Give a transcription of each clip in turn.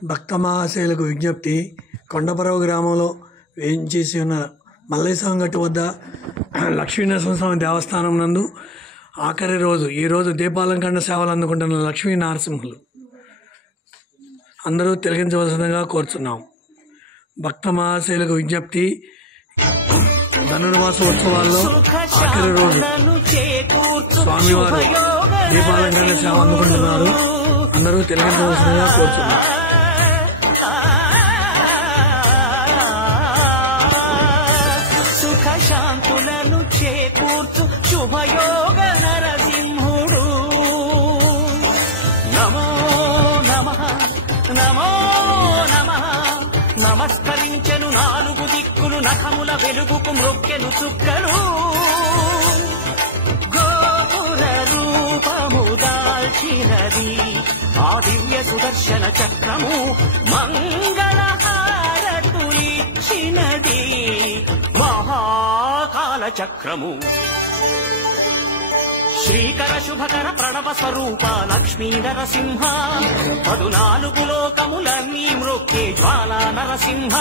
భక్త మహాశయులకు విజ్ఞప్తి. కొండపర్వ గ్రామంలో వేయించేసి ఉన్న మల్లేశ్వరం గట్టు వద్ద లక్ష్మీనరసింహస్వామి దేవస్థానం నందు ఆఖరి రోజు ఈరోజు దీపాలంకరణ సేవలు అందుకుంటున్న లక్ష్మీ నరసింహులు అందరూ తిలకించవలసిందిగా కోరుతున్నాం. భక్త మహాశయులకు విజ్ఞప్తి. ధనుర్మాస ఉత్సవాల్లో ఆఖరి రోజు స్వామివారు దీపాలంకరణ సేవ అందుకుంటున్నారు. అందరూ తిలకించవలసిందిగా కోరుతున్నాం. శాంతులను చేకూర్చు శుభయోగ నరసింహుడు. నమో నమః నమో నమః. నమస్కరించెను నాలుగు దిక్కులు, నఖముల వెలుగుకు మ్రొక్కెను చుక్కలు. గోపుర రూపము దాల్చినది ఆ దివ్య సుదర్శన చక్రము, మంగళ హారతులిచ్చినది మహాకాల చక్రము. శ్రీకర శుభకర ప్రణవ స్వరూప లక్ష్మీ నరసింహ, 14 లోకములన్నీ మ్రొక్కే జ్వాలా నరసింహ.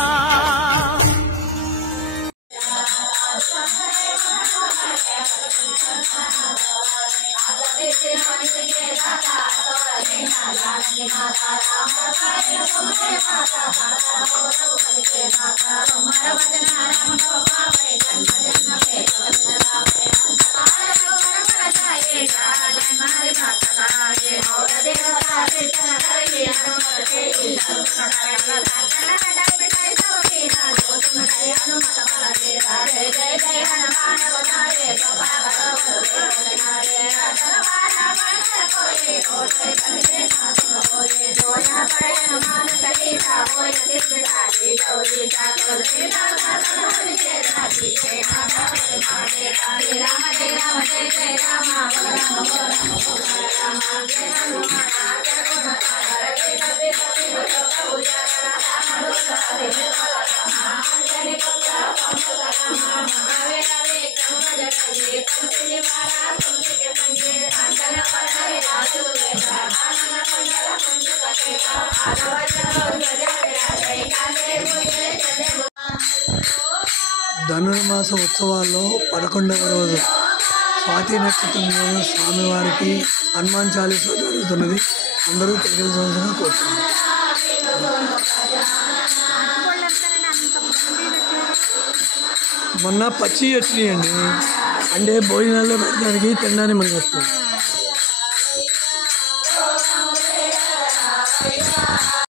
ధనుర్మాస ఉత్సవాల్లో 11వ రోజు స్వాతి నక్షత్రంలో స్వామివారికి హనుమాన్ చాలీసా జరుగుతున్నది. అందరూ తెలియజేయాల్సిందిగా కోరుతున్నాం. మొన్న పచ్చి వచ్చినాయండి, అంటే భోజనాల్లో పెట్టడానికి తినడానికి మనకి వస్తుంది.